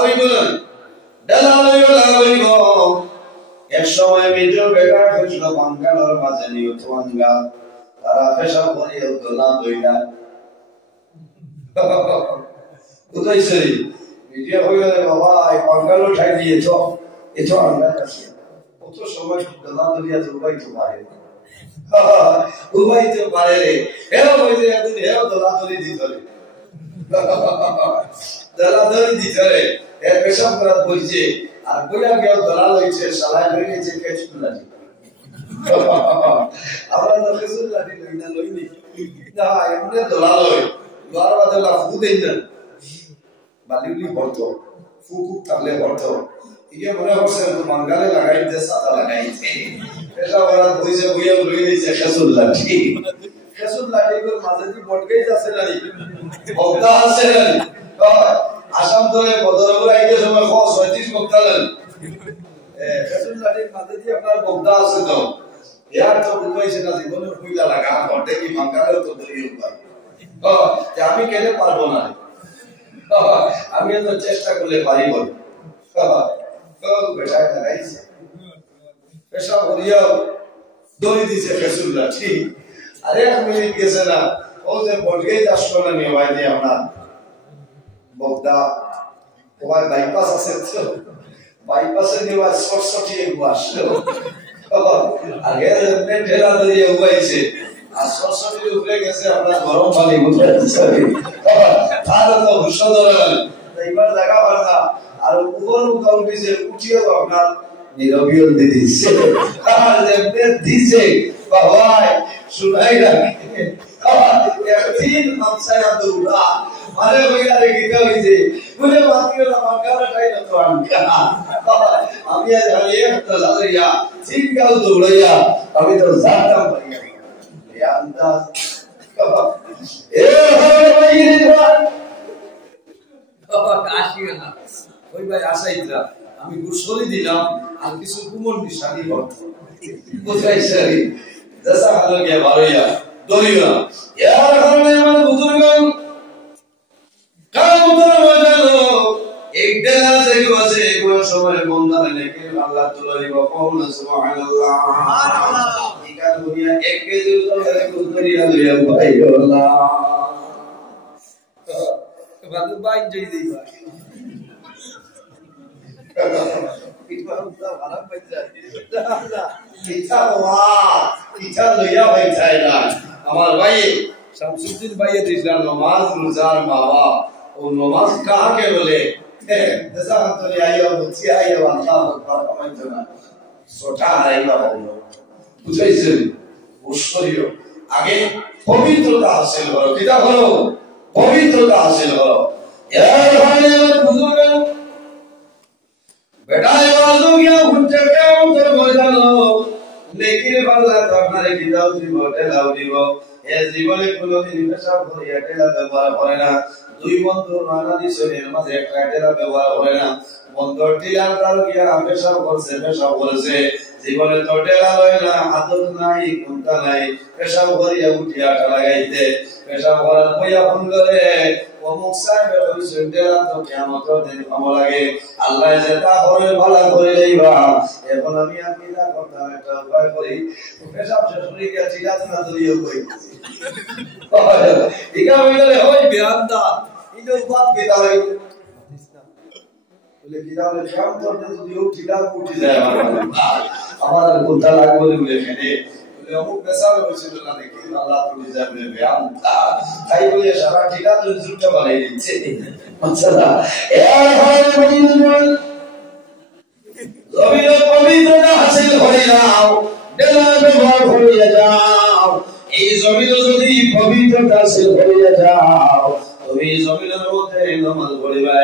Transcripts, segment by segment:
হইব না ডেলা হইব এক সময় মিত্র বেকার হইছিল বাঙ্গালোর মাঝে নিয়ত বাঙ্গা তারা পেশা করিয়ে দোলা দইলা বুঝাইছে মিডিয়া হইল বাবা এই বাঙ্গালোর ঠাই দিয়ে তো এতো আমরা কাছে কত সময় দোলা দইয়া উবাইতে পারে উবাইতে পারে রে এও হইতে একদিন এও দোলা দলি দিত রে দোলা দলি দিত রে এর পেশা করা বইছে আর বইয়া গিয়ে দোলা লইছে সালাই লই নিছে কেচু লাঠি আমরা তো কেচু লাঠি লই না লইনি না এমনি দোলা লই দোলার বাদে লা ফু দেই না বালিউলি পড়তো ফুকু থাকলে পড়তো ইয়ে মনে হচ্ছে বাঙ্গালে লাগাইতে সাদা লাগাইতে পেশা করা বইছে বইয়া লই নিছে কেচু লাঠি কর মাঝে কি বটকেই আছে না বক্তা আছে না আসাম ধরে বদরপুর আইতে সময় 36 বক্তা নেন কেচু লাঠির মাঝে কি আপনার বক্তা আছে তো ইয়ার তো বুঝাইছে না জীবনের কইলা লাগা ঘটে কি বাঙ্গালে তো ধরিয়ে উপায় আমি কেনে পারবো না আমি তো চেষ্টা করলে পারিব বেটায় লাগাইছে পেশা করিয়া দড়ি দিছে কেচু লাঠি আরে এক মিনিট গেছে না ও যে বটকেই আসলো না নিয়ে ভাই দিয়ে আমরা বক্তা তোমার বাইপাস আছে তো বাইপাসে নেওয়া সরসটি একটু আসলো আগে ঠেলা ধরিয়ে উবাইছে আর সরসটির উপরে গেছে আপনার গরম পানি বুঝাইছে তার তো হুশ ধরে গেল এইবার জায়গা পার না আর উপর মুখা উঠিছে উঠিয়েও আপনার নীরবিও দিয়ে দিচ্ছে আর যেমনি দিছে বাবাই শুনাই রাখে একদিন মানসায়া দৌড়া মানে বইয়ারে গীতা হইছে বলে মাতিও না বাঙ্গালা টাই না তো আমি আজ হালিয়ে তো লাইয়া সিঙ্গাল দৌড়াইয়া আমি তো জানতাম ভাইয়া আন্দাজ এ হবে ভাই রে আসিও না ওই ভাই আসাইতরা আমি গুছলি দিলাম আর কিছু কুমন নিশানি করত বুঝাইছে जैसा हाल गया बारिया दोरिया यार हमने मन बुजुर्गों काम उतर वजलो एक डेला से वसे को समय बंदा लेके अल्लाह तुलाई व कौन सुभान अल्लाह सुभान अल्लाह इका दुनिया एक के जो करे को करिया लिया भाई अल्लाह बाबू भाई जय दे इतना वाला पैसा इच्छा हुआ इच्छा लइया भाई चाहेगा हमारे भाई शमसुद्दीन भाई दिसला नमाज रोजा बाबा वो नमाज कहा के बोले जैसा हम तो आइयो मुझे आइयो अल्लाह अकबर हमें तो ना सोटा आइयो বুঝাইছেন ঐশ্বর্য আগে পবিত্রতা হাসিল করো কিটা করো পবিত্রতা হাসিল করো यार भाई बुजुर्ग बेटा ये वालों क्या उनसे क्या उधर बोल जानो लेकिन बाला तो हमारे किताब से मोटे लाउडी वो ये जीवन एक लोग निवेशा भरी अकेला व्यवहार करे ना দুই বন্ধু নানা দিশনের মাঝে একটা একেলা ব্যবহার করে না বন্ধু টিলার তার গিয়া পেশা করছে জীবনে তো টেলা হয় না আদত নাই কোনটা নাই পেশা করিয়া উঠিয়া লাগাইতে পেশা করার পয়সা ফোন করে অমুক সাহেব ওই টেলা তো কিয়ামতের দিন পাবো লাগে আল্লাহ যেটা করে ভালো করে লইবা এখন আমি আকিদা করতাম একটা উপায় করি পেশা শেষে গিয়া চিরাজ না ধরিয়ে কই ইকা বলে ওই বেয়াদা ইদো বাপ কে দাঁড়াই বলে কিতাবে শাম করতে যদি ও ঠিকা উঠে যায় আমার কোনটা লাগবে বলে এখানে বলে অমুক পেশাবে বলছিল না দেখি আল্লাহ তুলে যাবে বেয়াদা তাই বলে সারা ঠিকা তো জুটটা বানাই দিচ্ছে আচ্ছা এ ভাই বলিল জমিন পবিত্রতা হাসিল করে নাও দেলা ব্যবহার করিয়া যাও এই জমিন যদি পবিত্রতা হাসিল করিয়া যাও তুমি জমিনের মধ্যে নামাজ পড়িবে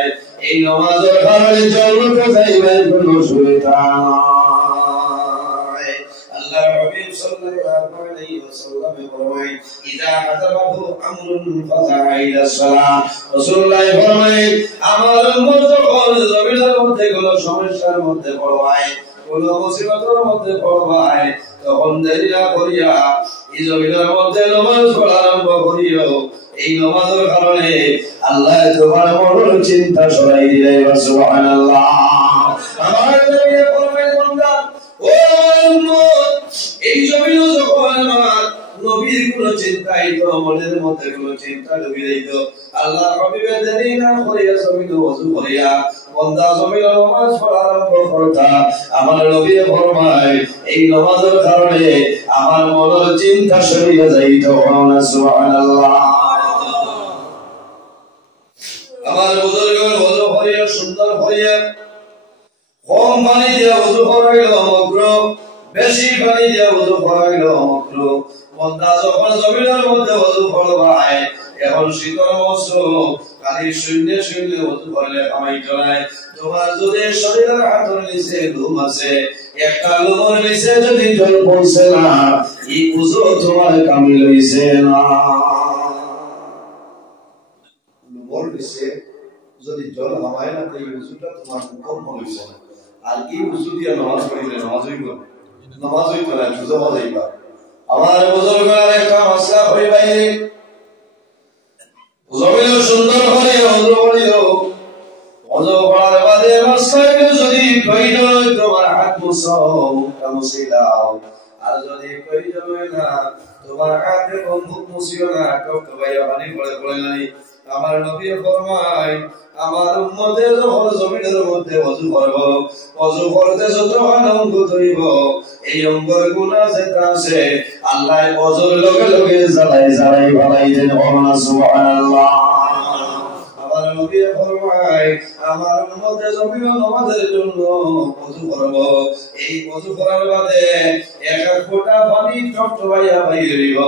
এই নামাজের কারণে জান্নাতে যাইবে কোনো সুবিধা নাই আল্লাহ হাবিব সাল্লাল্লাহু আলাইহি ওয়াসাল্লাম ফরমায় ইদা হাযাবাহু আমরুন ফাযা ইলা সালাত রাসূলুল্লাহ ফরমায় আমার উম্মত যখন জমিনের মধ্যে কোনো সমস্যার মধ্যে পড়ে কোনো মুসিবতের মধ্যে পড়ে তখন দেরি না করিয়া এই জমিনের মধ্যে নামাজ পড়া আরম্ভ করিও এই নামাজের কারণে আল্লাহ তোমার মনের চিন্তা সরাই দিলেন। সুবহানাল্লাহ। আমার নবী ফরমায় বান্দা ও উম্মত, এই জমিন যখন আমার নবীর কোন চিন্তাই তো মনের মধ্যে কোন চিন্তা ঢুকে দিত, আল্লাহ হাবিবের দেরি না করিয়া জমিন ওযু করিয়া বান্দা জমিন নামাজ পড়া আরম্ভ করতা। আমার নবী ফরমায় এই নামাজের কারণে আমার মনের চিন্তা সরিয়ে যাইত। সুবহানাল্লাহ। আমার বুজুর্গের ওযু করিয়া সুন্দর করিয়া কম পানি দিয়ে ওযু করাইল মাকরুহ, বেশি পানি দিয়ে ওযু করাইল মাকরুহ। বান্দা যখন জমিনের মধ্যে ওযু করবাই, এখন শীতল মৌসুম, খালি শূন্য শূন্য ওযু করলে কামাই নাই। তোমার যদি শরীরের হাতের নিচে ঘুম আছে, একটা লোমর নিচে যদি জল পড়ছে না, এই ওযু তোমার কামিল হইছে না। লোমর নিচে যদি জল হামায় না, তাই ওযুটা তোমার মুকম্মল হইছে না। আর এই ওযু দিয়ে নামাজ পড়লে নামাজ হইব না, নামাজ হইতো না, জুজা হইবা। আমার বুজুর্গের একটা মাসলা হই বাইরে জমিন সুন্দর করে ওযু করিও, ওযু করার বাদে মাসলাকে যদি প্রয়োজন তোমার হাত মুছাও, মুছে দাও। আর যদি প্রয়োজন হয় না, তোমার হাতে মুখ মুছিও না, টক ভাইয়া পানি পড়ে পড়ে নাই। আমার নবী ফরমায় আমার উম্মতের যখন জমিনের মধ্যে ওযু করব, ওযু করতে যতক্ষণ অঙ্গ ধরিব, এই অঙ্গের গুনাহ যেটা আছে আল্লাহ ওযুর লগে লগে জ্বালাই জ্বালাই ভালাই দেন। সুবহানাল্লাহ। আমার নবী ফরমায় আমার উম্মতের জমিন নামাজের জন্য ওযু করব, এই ওযু করার বাদে এক এক ফোঁটা পানি টকটকাইয়া বাইরে হইব।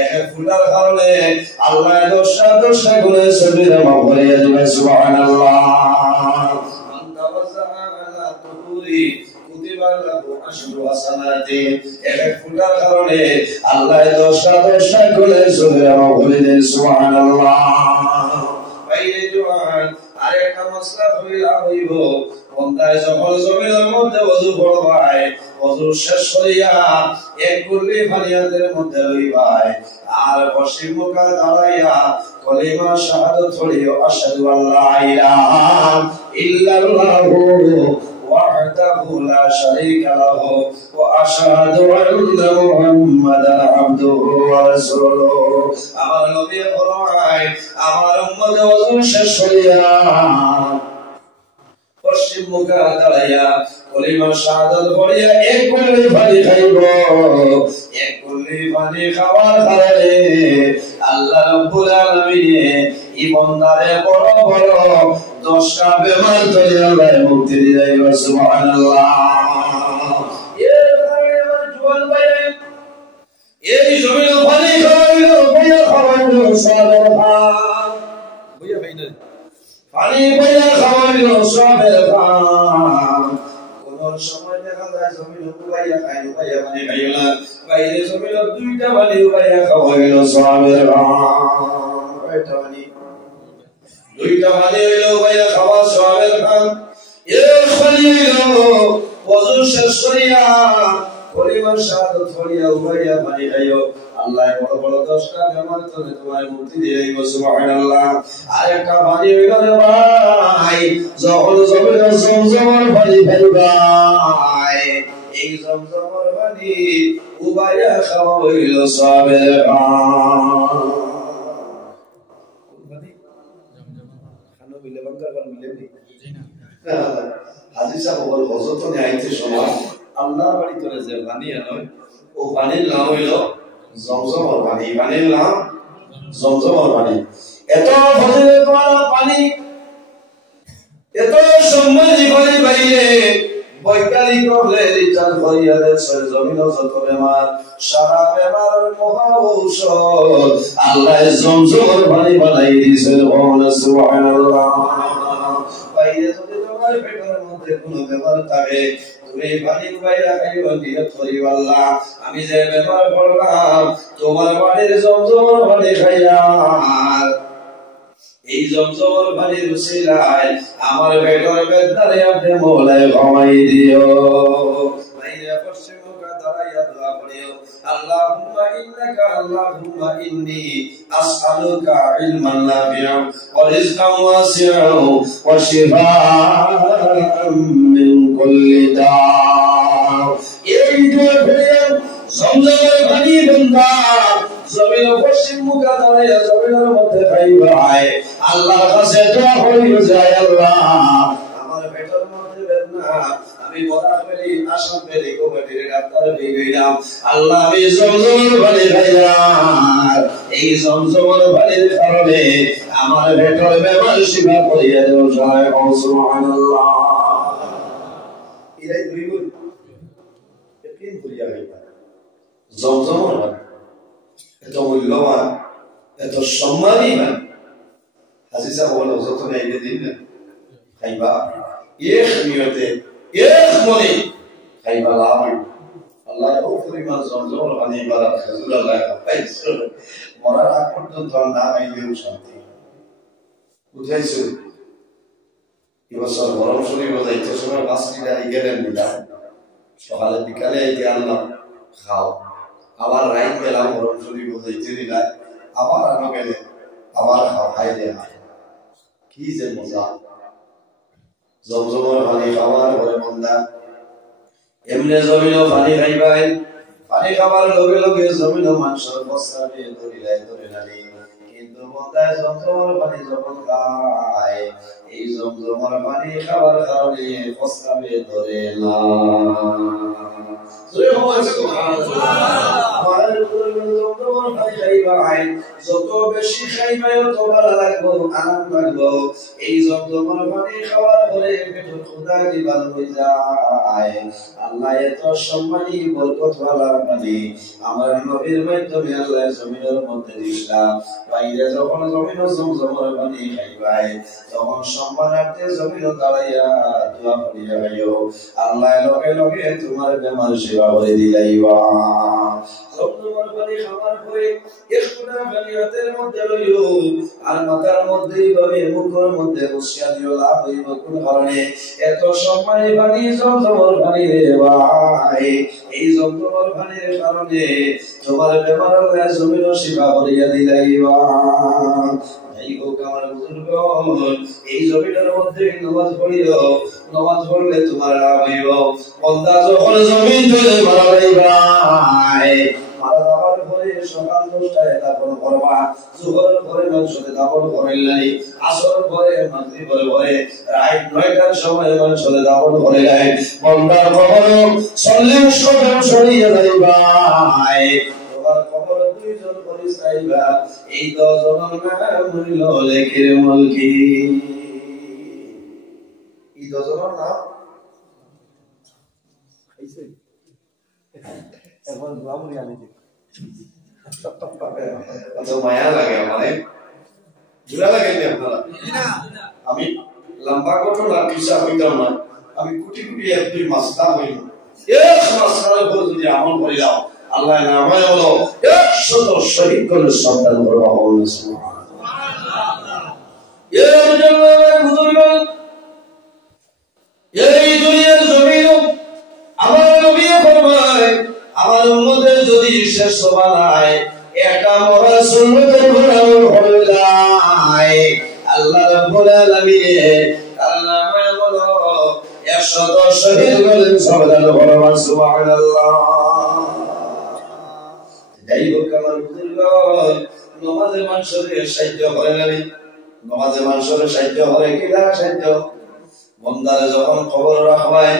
এক এক ফোঁটার কারণে আল্লাহ 10টা গুণে শরীরে মাফ করিয়া দিবেন। সুবহানাল্লাহ। মান তাওয়াজ্জাআ আলা তুহুরি কুতিবা লাহু আশরু হাসানাতিন। এক এক ফোঁটার কারণে আল্লাহ 10টা গুণে শরীরে মাফ করিয়া দেন। সুবহানাল্লাহ। বাইরে জওয়ান আরেকটা মাসলা হইব, বান্দায় যখন জমিনের মধ্যে ওযু করবাই, ওযু শেষ করিয়া এক কুল্লি ফানিয়াতের মধ্যে লইবাই, আর পশ্চিম মুখে দাঁড়াইয়া কলিমা শাহাদাত পড়িও, আশহাদু আল্লা ইলাহা ইল্লাল্লাহু ওয়াহদাহু লা শারীকা লাহু ওয়া আশহাদু আন্না মুহাম্মাদান আবদুহু ওয়া রাসূলুহু। আমার নবী ফরমায় আমার উম্মত ওযু শেষ করিয়া পশ্চিম মুখে দাঁড়াইয়া কলিমা শাহাদাত পড়িয়া এক কুল্লি পানি খাইব। এক কুল্লি পানি খাওয়ার কারণে আল্লাহ রাব্বুল আলামিন এই বান্দারে বড় বড় 10টা বেমার থেকে আল্লাহ মুক্তি দিবেন। সুবহানাল্লাহ। এর কারণে আমার জোয়ান ভাই এই জমিন পানি খাওয়াইলো, বইয়া খাওয়াইলো সাবের খান, বইয়া ভাই না পানি বইয়া খাওয়াইলো সাবের খান। কোন সময় দেখা যায় জমিন উবাইয়া খাইলো, বইয়া পানি খাইলো না, বাইরে জমিন 2টা পানি উবাইয়া খাওয়াইলো সাবের খান। কয়টা পানি? 2টা পানি হইলো উবাইয়া খাওয়া সাবের খান। এর পানি হইলো ওযু শেষ করিয়া কলিমা শাহাদাত পড়িয়া উবাইয়া পানি খাইও, আল্লাহ বড় বড় 10টা বেমার থেকে তোমার মুক্তি দিয়ে দিব। সুবহানাল্লাহ। আরেকটা পানি হইলো রে ভাই, যখন জমিনে জমজমের পানি ফেলবাই, এই জমজমের পানি উবাইয়া খাওয়া হইলো সাবের খান। খানো মিলে বাঙ্গার গান মিলে নি হাজি সাহেব বল হযরত নে আইতে সময় আল্লাহর বাড়ি চলে যে পানি আনয়, ও পানির নাম হইল জমজমের পানি। পানির নাম জমজমের পানি। এত ফজিলতওয়ালা পানি, এত সম্মানী পানি বাইরে বৈজ্ঞানিক হলে রিচার্জ করিয়া দেশে জমিন যত বেমার, সারা বেমার মহা ঔষধ আল্লাহ জমজমের পানি বানাই দিয়েছেন। সুবহানাল্লাহ। বাইরে যদি তোমার পেটের মধ্যে কোনো বেমার থাকে, তুমি পানি বাইরে খাইবা, নিয়ত করিবা আল্লাহ আমি যে বেমার পড়লাম তোমার বাড়ির জমজমের পানি খাইয়া, এই জমজমের পানির উসিলায় আমার পেটের বেদনারে আপনি মওলায় কমাই দিও। বাইরে পশ্চিম মুখে দাঁড়াইয়া দোয়া করিও আল্লাহুম্মা ইন্নী আসআলুকা ইলমান নাফিআন ওয়া রিজকান ওয়াসিআন ওয়া শিফাআন মিন কুল্লি দা। এই দোয়া করিও জমজমের পানি বান্দা জমিনের পশ্চিম মুখে দাঁড়িয়ে জমিনের মধ্যে খাইবা আল্লাহর কাছে দোয়া করিও যায় আল্লাহ আমার পেটের মধ্যে বেদনা আমি বড় ফেলি আসাম ফেলি কোভিডের ডাক্তার বিগড়াম আল্লাহ আমি জমজমের পানি খাইলাম এই জমজমের পানির কারণে আমার পেটের বেমার শিফা করিয়া দাও জয় সুবহানাল্লাহ। এরাই দুই গুণ একদিন করিয়া গেলাম জমজমের পানি এত মূল্যবান এত সম্মানী পানি হাজিজা বলো যত নেই দিন না খাইবা এক নিয়তে এক মনে খাইবা লাভ আল্লাহ ও পরিমাণ জমজমের পানি বারা হুজুর আল্লাহ পাইছো মরার আগ পর্যন্ত না আইলেও শান্তি বুঝাইছো। এবছর গরম শরীর বোঝাইতে সময় 5 লিটার গেলেন নিলাম সকালে বিকালে আইতে আনলাম খাও আবার রাইত গেলাম গরম শরীর বোঝাইতে দিলাম আবার আনো গেলে আবার খাও খাইলে কি যে মজা জমজমের পানি খাওয়ার পরে বন্দা এমনি জমিনও পানি খাইবাই পানি খাবার লগে লগে জমিনও মানুষের প্রস্রাবে ধরে নালি কিন্তু বন্দায় জমজমের পানি যখন খায় এই জমজমের পানি খাবার কারণে প্রস্রাবে ধরে না। যত বেশি খাইবে তত ভালো লাগবে আনন্দ লাগবে এই জমজমের পানি খাওয়ার পরে পেট ক্ষুধা নিবারণ হয়ে যায়। আল্লাহ এত সম্মানী বরকতওয়ালা পানি আমার নবীর মাধ্যমে আল্লাহ জমিনের মধ্যে দিলাম বাইরে যখন জমিন জমজমের পানি খাইবাই তখন সম্মানার্থে জমিন দাঁড়াইয়া দোয়া করিয়া গাইও আল্লাহ লগে লগে তোমার বেমার সেবা করে দিলাইবা। জমজমের পানি খাওয়ার পরে একটুনা পানি হাতের মধ্যে লইও আর মাথার মধ্যে এইভাবে মুখের মধ্যে বসিয়া দিও লাভ হইব কোন কারণে এত সম্মানী পানি জমজমের পানি রে ভাই এই জমজমের পানির কারণে তোমার বেমার আল্লাহ জমিন সেবা করিয়া দিলাইবা। এই হোক আমার বুজুর্গ এই জমিনের মধ্যে নামাজ পড়িও নামাজ পড়লে তোমার লাভ হইব বন্দা যখন জমিন চলে মারা যাইবা মারা যাওয়ার পরে সকাল 10টায় দাফন করবা জোহর পরে মাগরিবে দাফন করিলাই আসর পরে মাগরিবের পরে রাত 9টার সময় মাগরিবে দাফন করিলাই বন্দার কবর 40 কদম সরিয়ে যাইবা তোমার কবর দুইজন পরিচাইবা এই 10 জনের নাম হইল লেখের মুলকি এই 10 জনের নাম খাইছে এখন ব্রাহ্মণী আনি দিই কত মায়া লাগে মানে বুড়া লাগে আপনারা আমি লম্বা ঘটনা কিসা হইতাম না আমি কোটি কোটি একটি মাস্তা হইল এক মাস্তার উপর যদি আমল করিলাম আল্লাহ নামে হলো 100 শহীদ করে সন্তান করবা বলুন সুবহানাল্লাহ। এই জন্য বুজুর্গ এই দুনিয়ার জমিন আমার নবী ফরমায় আমার উম্মতের যদি শেষ বানায় একটা মরা সুন্নতের ঘোরানো হয়ে যায় আল্লাহ রাব্বুল আলামিন তার নামে হলো 110 শহীদ বলেন সুবহানাল্লাহ সুবহানাল্লাহ। এই হোক আমার বুজুর্গ নামাজে মানুষের সাহায্য করে না নামাজে মানুষের সাহায্য করে কিনা সাহায্য বন্দারে যখন খবর রাখবাই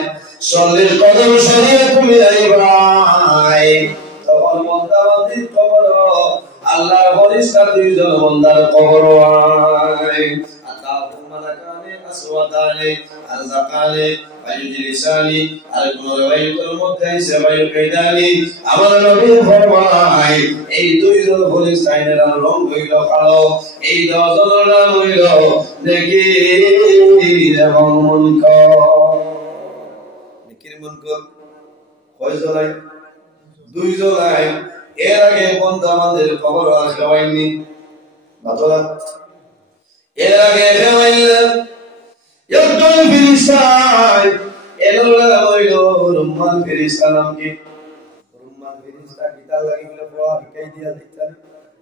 40 কদম সরিয়ে তুমি আইবাই তখন বন্দা বান্দির খবর আল্লাহ ফেরেশতা দুইজন বন্দার খবর আয় আতাহুম মালাকানে আসওয়াদানে আরযাকানে ওয়ায়ুজলিসানি আর কোন রওয়ায়াতের মধ্যে আছে ওয়ায়ুকাইদানি আমার নবী ফরমায় এই দুইজন ফেরেশতার রং হইল কালো এই 10 জনের নাম হইল নেকির এবং মুনকার। নেকির মুনকার কয়জনাই 2 জনাই এর আগে বন্দা আমাদের খবর রাখাইনি বাতরা এর আগে দেওয়াইল একজন ফেরেশতা এর নাম হইল রুম্মান ফেরেশতা নাম কি তার লাগি বলে পড়া শিখাই দিয়া দিতেন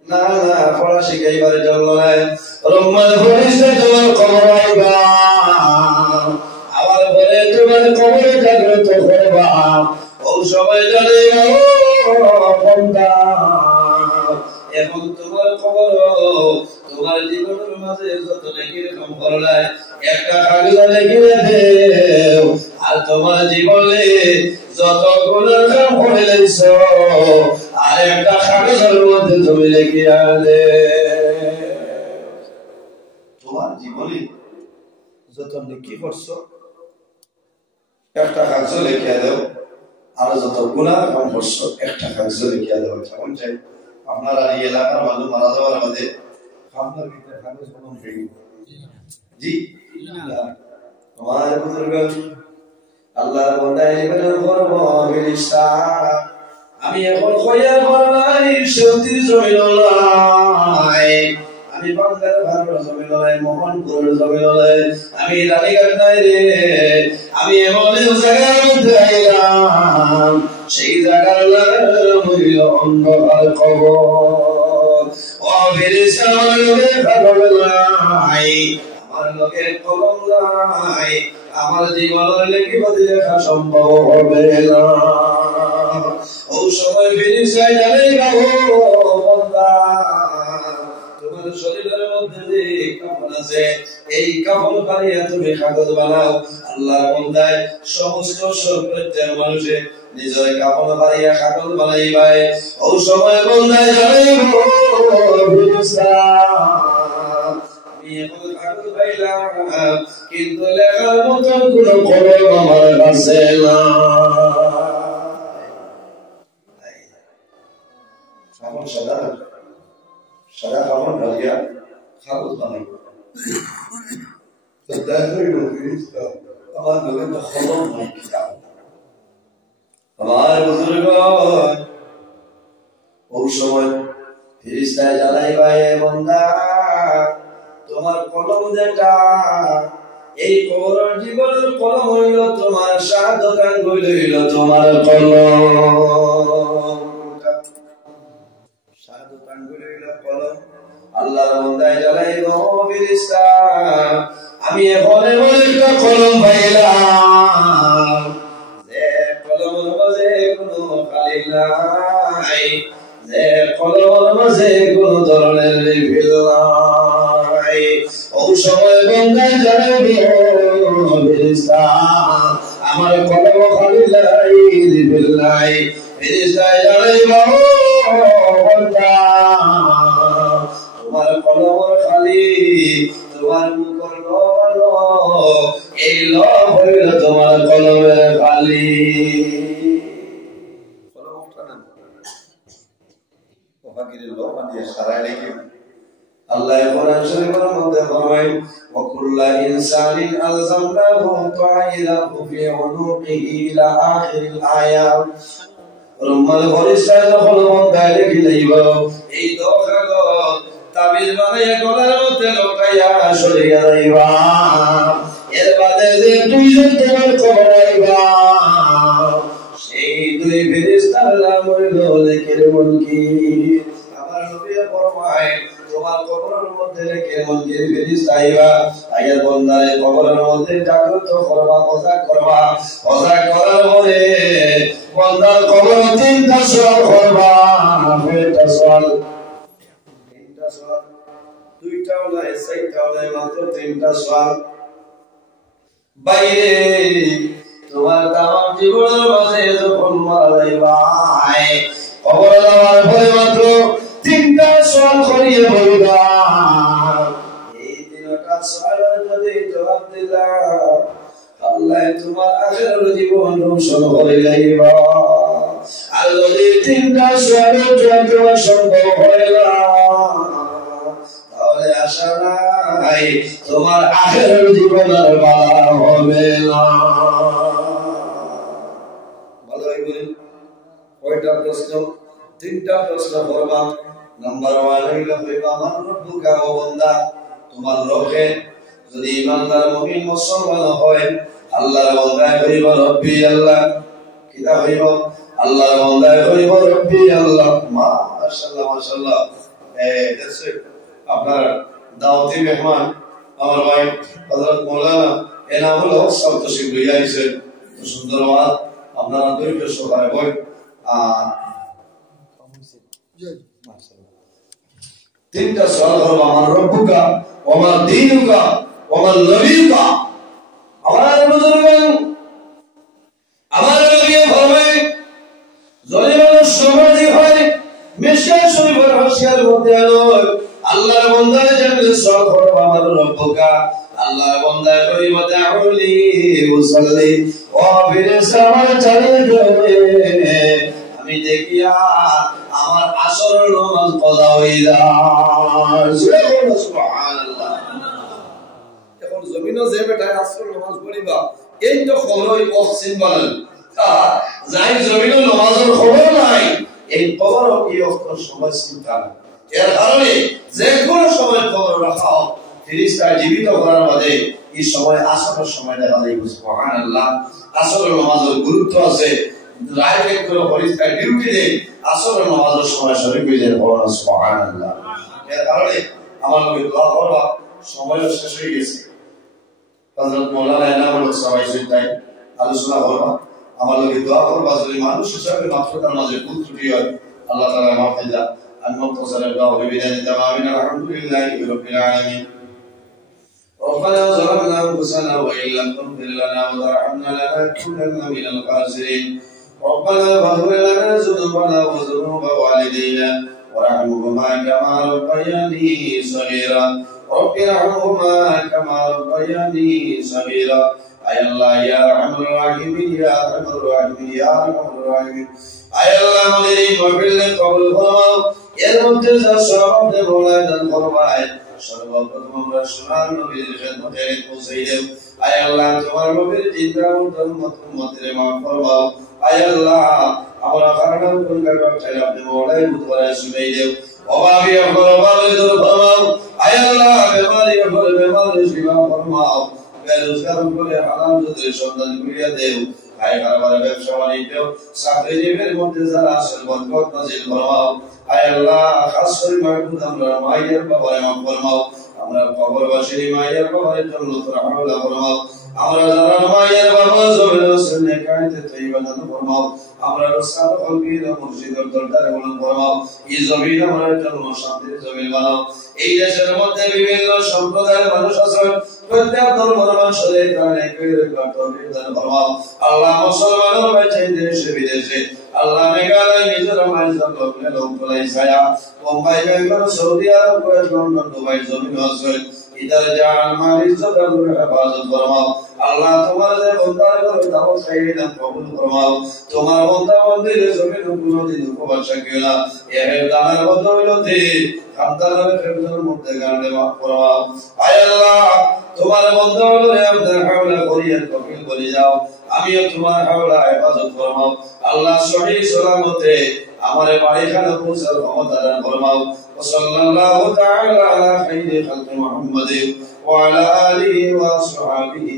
না না পড়া শিখাইবারে জন্য নাই রহমান ফরিস্তা তোমার কবর আইবা আবার বলে তোমার কবরে জাগ্রত করবা ও সময় জানে বন্দা এখন তোমার কবর তোমার জীবনের মাঝে যত নেকি রকম করলাই একটা কাগজে লিখে দেও আর তোমার জীবনে যত গুনাহ কাম করেছো আর একটা কাগজের মধ্যে তুমি লিখে আনে তোমার জীবনে যত নেকি করছো একটা কাগজে লিখে দাও আর যত গুনাহ কাম করছো একটা কাগজে লিখে দাও যেমন চাই আপনারা এই এলাকার মানুষ মারা যাওয়ার মধ্যে আপনার ভিতরে কাগজ কলম পেয়ে জি আমার বুজুর্গ আল্লাহর বন্দায় নিবেদন করব ফেরেশতা আমি এখন খয়া বলাই শান্তির জমিন নাই আমি বাংলার ভারত জমিন নাই মোহনপুরের জমিন নাই আমি রানীঘাট নাই রে আমি এমন জায়গার মধ্যে আইলাম সেই জায়গার নাম হইল অন্ধকার কবর ও ফেরেশতা আমার লোকে কাগজ নাই আমার লোকে কলম নাই আমার জীবনের লিখিত লেখা সম্ভব হবে না ও সময় ফেরেশতা জানে গো বান্দা তোমার শরীরের মধ্যে যে কাফন আছে এই কাফন বানিয়ে তুমি কাগজ বানাও আল্লাহর বান্দায় সমস্ত প্রত্যেক মানুষে নিজের কাফন বানিয়ে কাগজ বানাইবাই ও সময় বান্দায় জানে গো ফেরেশতা আমি এখন কাগজ পাইলাম কিন্তু লেখার মতো কোনো কলম আমার কাছে না সামন সাদা সাদা কাপড় ঢালিয়া কাগজ বানাই তো দেখো আমার লোকে তো কলম নাই আমার বুজুর্গ ওই সময় ফেরেশতায় জানাইবা এ বান্দা তোমার কলম যেটা এই কবরের জীবনের কলম হইল তোমার শাহাদাত আঙ্গুল হইল তোমার কলম শাহাদাত আঙ্গুল হইল কলম আল্লাহর বান্দায় জানাইব ফেরেশতা আমি এখন এমন একটা কলম পাইলাম যে কলমের মাঝে কোনো খালি নাই যে কলমের মাঝে কোন ধরনের রিফিল নাই ও সময় বান্দায় জানাইবে ফেরেশতা আমার কলম খালি নাই রিফিল নাই ফেরেশতা জানাইব বান্দা তোমার কলম খালি তোমার মুখর লব এই লব হইল তোমার কলমের খালি আল্লাহ কোরআন শরীফের মধ্যে ফরমায় ওয়া কুল্লু ইনসানিন আলজামনাহু তাইরাহু ফি উনুকিহি ইলা আখিরিল আয়াত রুমাল ফরিস্তা যখন বন্দায় লিখে লইব এই দোকাগজ তাবিজ বানাইয়া গলার মধ্যে লটাইয়া সরিয়া যাইবা এর বাদে যে দুইজন তোমার কবর আইবা সেই দুই ফেরেশতার নাম হইল লিখির মুনকির আমার নবী ফরমায় তোমার কবরের মধ্যে লিখির মুনকির ফেরেশতা আইবা আইয়ার বান্দারে কবরের মধ্যে জাগ্রত করবা ওযাক করার পরে বান্দার কবর তিনটা সওয়াল করবা কয়টা সওয়াল তিনটা সওয়াল দুইটাও নয় চারটাও নয় মাত্র তিনটা সওয়াল বাইরে তোমার তামাম জীবনের মাঝে যখন মারা যাইবা কবরে যাওয়ার পরে মাত্র তিনটা সওয়াল করিয়ে বলবা এই তিনটা সওয়ালের যদি জবাব দিলা আল্লাহ তোমার আখিরাত জীবন রোশন করে যাইবা আর যদি তিনটা সওয়ালের জবাব দেওয়া সম্ভব হয় না তাহলে আশা নাই তোমার আখিরাত জীবন আর ভালো হবে না ভালো হইবে কয়টা প্রশ্ন তিনটা প্রশ্ন করবা নাম্বার 1 হইল কইবা আমার রব্বুকা ও বান্দা তোমার রবকে যদি ইমানদার মুমিন মুসলমান হয় আল্লাহর বান্দা কইবা রব্বি আল্লাহ কিতা হইব আল্লাহর বান্দায় হইব রব্বি আল্লাহ। মাশাআল্লাহ মাশাআল্লাহ। That's it. আপনার দাওয়াতি মেহমান আমার ভাই হযরত মাওলানা এনামুল হক সাহেব তশরিফ লইয়া আইছেন। সুন্দর আওয়াজ আপনারা দুইটা সহায় বল। তিনটা সওয়াল করব, আমার রব্বুকা ওয়া দীনুকা ওয়া নবিয়ুকা। আমার বুজুর্গগণ, আমার নবী ফরমায় যদি মানুষ সমাজী হয় মিশকাত শরীফের হাসিয়ার মধ্যে আল্লাহর বান্দায় যেমন সওয়াল করব আমার রব্বুকা, আল্লাহর বান্দায় কইব তাউলি মুসাল্লি ওয়া বিরসামাল চালিয়ে যাবে আমি দেখিয়া আমার আসরের নামাজ কজা হয়ে যায়। সুবহানাল্লাহ। এখন জমিনও যে বেটায় আসরের নামাজ পড়িবা এই তো খবরই অক্সিন বলেন যাই জমিনও নামাজের খবর নাই এই খবর কি অক্ষর সময় চিন্তা না। এর কারণে যে কোনো সময় খবর রাখা ফেরেশতা জীবিত করার বাদে এই সময় আসরের সময় দেখা যায়। সুবহানাল্লাহ। আসরের নামাজের গুরুত্ব আছে। রাইট করে ফেরেশতা ডিউটি দেয় আসরের নামাজের সময় শরীক হয়ে যায়। সুবহানাল্লাহ। এর কারণে আমার নবী দোয়া করবা সময় শেষ হয়ে গেছে। হযরত মাওলানা এনামুল হক সাহেব তাই আলোচনা করবা আমার নবী দোয়া করবা যদি মানুষ হিসাবে মাত্রতার মাঝে ভুল ত্রুটি হয় আল্লাহ তাআলা মাফ করে দেন। المختصر الله ببداية تمام الحمد لله رب العالمين. ربنا ظلمنا أنفسنا وإن لم تغفر لنا وترحمنا لنكونن من الخاسرين. ربنا فاغفر لنا ذنوبنا وذنوب والدينا وارحمهما كما ربياني صغيرا. رب ارحمهما كما ربياني صغيرا. أي الله يا أرحم الراحمين يا أرحم الراحمين يا أرحم الراحمين. أي الله مدري وفل قبل فرماও এর মধ্যে যা সওয়াব বলায় দান ফরমায় সর্বপ্রথম আমরা সোনার নবীর খিদমতে পৌঁছাই দেব। আয় আল্লাহ তোমার নবীর জিন্দা উম্মতের মাফ ফরমাও। আয় আল্লাহ আমরা কারণ কোন কারণ চাই আপনি বলাই বুতরে শুনাই দেব। অভাবী অভাবে দূর ফরমাও। আয় আল্লাহ বেমারি শিফা ফরমাও। বেরোজগার করে হালাল রুজির সন্ধান করিয়া দেও। আয় কারবার ব্যবসা বাণিজ্য চাকরিজীবীর মধ্যে যারা আছেন বরকত নাজিল ফরমাও। আয় আল্লাহ খাস করে মাহবুব আমরা মায়ের বাবারে মাফ ফরমাও। আমরা কবরবাসী মায়ের বাবারে জান্নাত রাহমাত ফরমাও। আমরা যারা মায়ের বাবা জমিন হোসেন নেকায়েতে তৈবা দান ফরমাও। আমরা রসাল কলবীর মুর্শিদের দরবারে বলুন ফরমাও। এই জমিন আমরা জন্য শান্তির জমিন বানাও। এই দেশের মধ্যে বিভিন্ন সম্প্রদায়ের মানুষ আছে প্রত্যেক ধর্মের মানুষের কারণে কর্তব্য দান ফরমাও। আল্লাহ মুসলমানের বাঁচাই দেশে বিদেশে আল্লাহ মেঘালয় মিজোরাম আইসল্যান্ড লোকলাই ছায়া Mumbai Bengal Saudi Arab Kuwait London Dubai জমিন আছে ইদার জান মালিক সদর হেফাজত ফরমাও। আল্লাহ তোমার যে বন্দার করে দাওয়াত খাইয়ে দান কবুল ফরমাও। তোমার বন্দা বন্দির জমিন কোনদিন উপবাস থাকিও না। এর দানের বদৌলতে খানদানের খেজুর মধ্যে গানে মাফ ফরমাও। আয় আল্লাহ তোমার বন্দা হলে আপনার হাওলা করিয়া কফিল বলে যাও। আমিও তোমার হাওলা হেফাজত ফরমাও। আল্লাহ সহি সালামতে আমারে বাড়িখানে পৌঁছার ক্ষমতা দান ফরমাও। সাল্লাল্লাহু তাআলা আলা খাইরি খালকি মুহাম্মাদিন ওয়া আলা আলিহি ওয়া আসহাবিহি।